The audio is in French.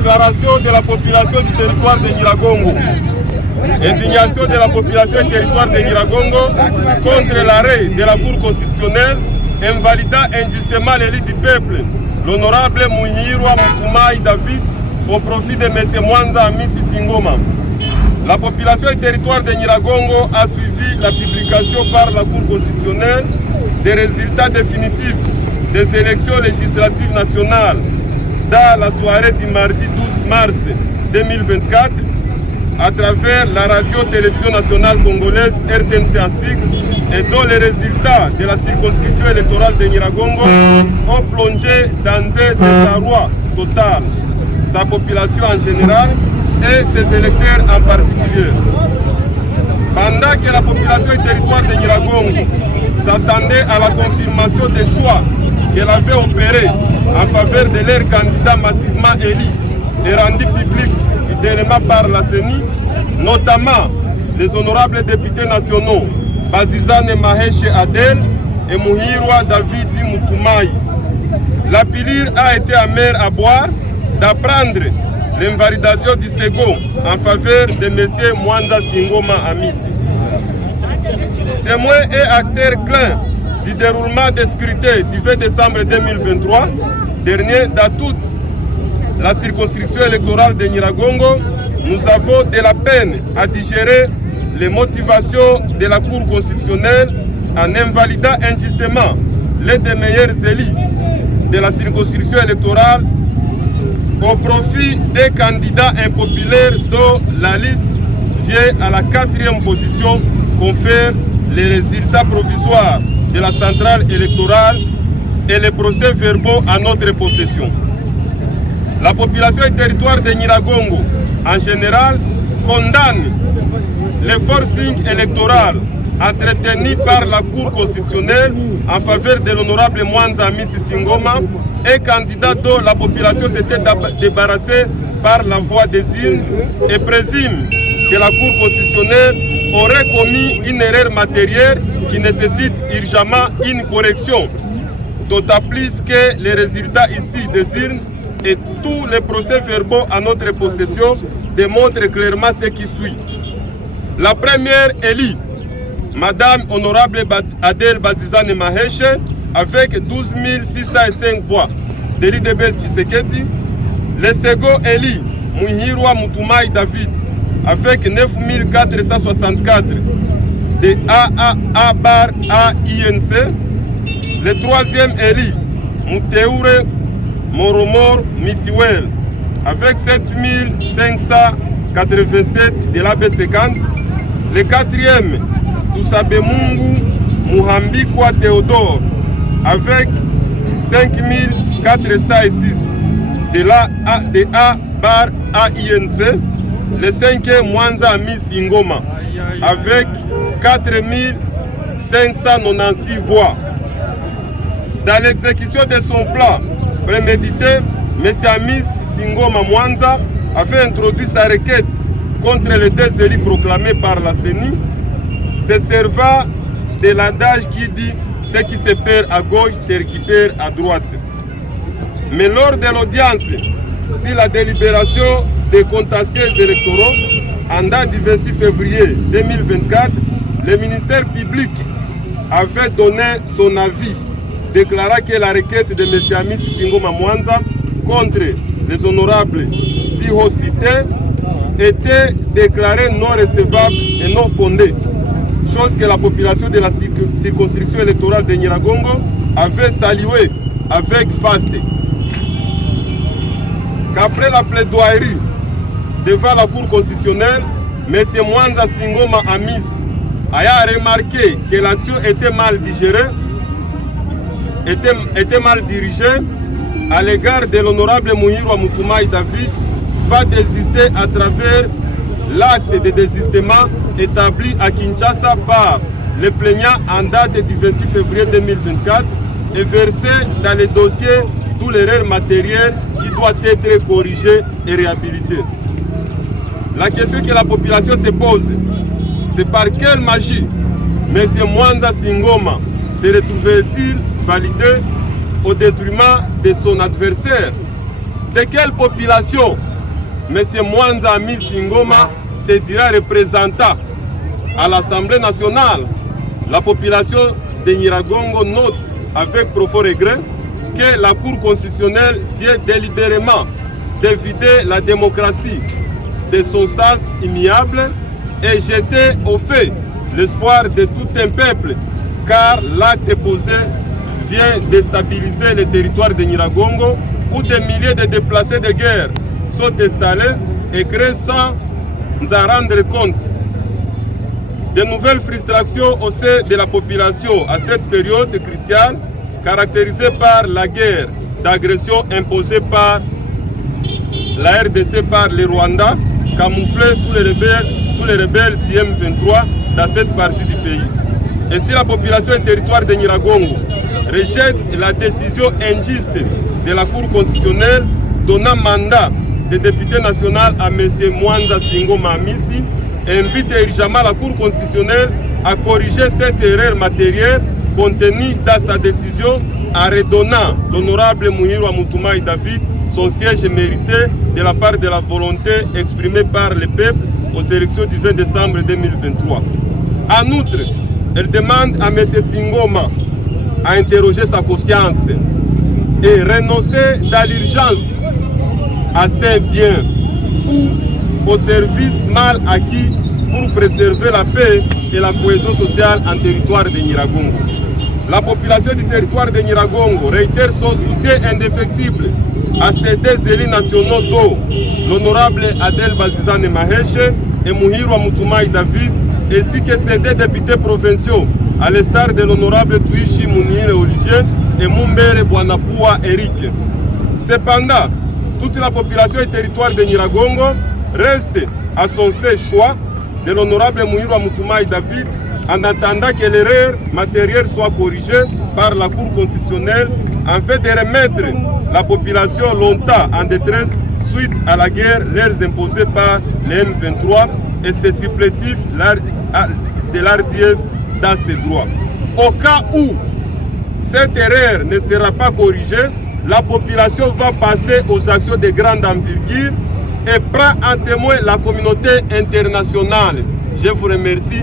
Déclaration de la population du territoire de Nyiragongo. Indignation de la population du territoire de Nyiragongo contre l'arrêt de la Cour constitutionnelle invalidant injustement l'élit du peuple, l'honorable Muhirwa Mutumai David, au profit de M. Mwanza Amisi Singoma. La population du territoire de Nyiragongo a suivi la publication par la Cour constitutionnelle des résultats définitifs des élections législatives nationales dans la soirée du mardi 12 mars 2024 à travers la radio-télévision nationale congolaise RTNC ASIC et dont les résultats de la circonscription électorale de Nyiragongo ont plongé dans un désarroi total, sa population en général et ses électeurs en particulier. Pendant que la population du territoire de Nyiragongo s'attendait à la confirmation des choix qu'elle avait opérés en faveur de leur candidat massivement élu et rendu public fidèlement par la CENI, notamment les honorables députés nationaux Bazizane Maheshe Adel et Muhirwa David Mutumai. La pilule a été amère à boire d'apprendre l'invalidation du second en faveur de M. Mwanza Singoma Amisi. Témoin et acteur clé du déroulement des scrutins du 20 décembre 2023 dernier dans toute la circonscription électorale de Nyiragongo, nous avons de la peine à digérer les motivations de la Cour constitutionnelle en invalidant injustement l'un des meilleurs élus de la circonscription électorale au profit des candidats impopulaires dont la liste vient à la 4e position, confère les résultats provisoires de la centrale électorale et les procès-verbaux à notre possession. La population du territoire de Nyiragongo, en général, condamne le forcing électoral entretenu par la Cour constitutionnelle en faveur de l'honorable Mwanza Amisi Singoma et candidat dont la population s'était débarrassée par la voie des urnes et présume que la Cour constitutionnelle aurait commis une erreur matérielle qui nécessite urgemment une correction. D'autant plus que les résultats ici des urnes et tous les procès-verbaux à notre possession démontrent clairement ce qui suit. La première élue, Madame Honorable Adel Bazizane Maheshe, avec 12 605 voix de l'IDBS Tshisekedi. Le second élu, Muhirwa Mutumai David, avec 9 464 de AAA-AINC. Le troisième élu, Muteure Moromor Mitiwel, avec 7 587 de l'AB50. Le quatrième, Dusabemungu Muhambikwa Théodore, avec 5 406 de A-AINC. Le cinquième, Mwanza Amisi Singoma, avec 4 596 voix. Dans l'exécution de son plan prémédité, M. Amisi Singoma Mwanza avait introduit sa requête contre les deux élus proclamés par la CENI, se servant de l'adage qui dit « ce qui se perd à gauche se récupère à droite ». Mais lors de l'audience sur la délibération des contentieux électoraux en date du 26 février 2024, le ministère public avait donné son avis, déclarant que la requête de M. Amisi Singoma Mwanza contre les honorables si-haut cités était déclarée non recevable et non fondée, chose que la population de la circonscription électorale de Nyiragongo avait saluée avec faste. Qu'après la plaidoirie devant la Cour constitutionnelle, M. Mwanza Singoma Amisi a remarqué que l'action était mal digérée, était mal dirigée à l'égard de l'honorable Muhirwa Mutumai David, va désister à travers l'acte de désistement établi à Kinshasa par le plaignant en date du 26 février 2024 et versé dans le dossier d'où l'erreur matérielle qui doit être corrigée et réhabilitée. La question que la population se pose, c'est par quelle magie M. Mwanza Singoma se retrouve-t-il validé au détriment de son adversaire? De quelle population M. Mwanza Amisi Ngoma se dira représentant à l'Assemblée nationale. La population de Nyiragongo note avec profond regret que la Cour constitutionnelle vient délibérément de vider la démocratie de son sens immuable et jeter au fait l'espoir de tout un peuple, car l'acte posé vient déstabiliser le territoire de Nyiragongo où des milliers de déplacés de guerre sont installés et créent sans en rendre compte. De nouvelles frustrations au sein de la population à cette période cruciale caractérisée par la guerre d'agression imposée par la RDC par le Rwanda, camouflé sous les rebelles du M23 dans cette partie du pays. Et si la population et territoire de Nyiragongo rejette la décision injuste de la Cour constitutionnelle donnant mandat de député national à M. Mwanza Ngoma Amisi, invite urgemment la Cour constitutionnelle à corriger cette erreur matérielle contenue dans sa décision en redonnant l'honorable Muhirwa Mutumai David son siège mérité de la part de la volonté exprimée par le peuple aux élections du 20 décembre 2023. En outre, elle demande à M. Ngoma à interroger sa conscience et renoncer dans l'urgence à ses biens ou aux services mal acquis pour préserver la paix et la cohésion sociale en territoire de Nyiragongo. La population du territoire de Nyiragongo réitère son soutien indéfectible à ces deux élus nationaux dont l'honorable Adel Bazizane Maheshe et Muhirwa Mutumai David, ainsi que ces deux députés provinciaux, à l'instar de l'honorable Tuishi Munire Olivier et Mumbere Bwanapua Eric. Cependant, toute la population et territoire de Nyiragongo reste à son seul choix de l'honorable Muhirwa Mutumai David en attendant que l'erreur matérielle soit corrigée par la Cour constitutionnelle afin de remettre la population longtemps en détresse suite à la guerre leur imposée par les M23 et ses supplétifs de l'RDF dans ses droits. Au cas où cette erreur ne sera pas corrigée, la population va passer aux actions de grande envergure et prend en témoin la communauté internationale. Je vous remercie.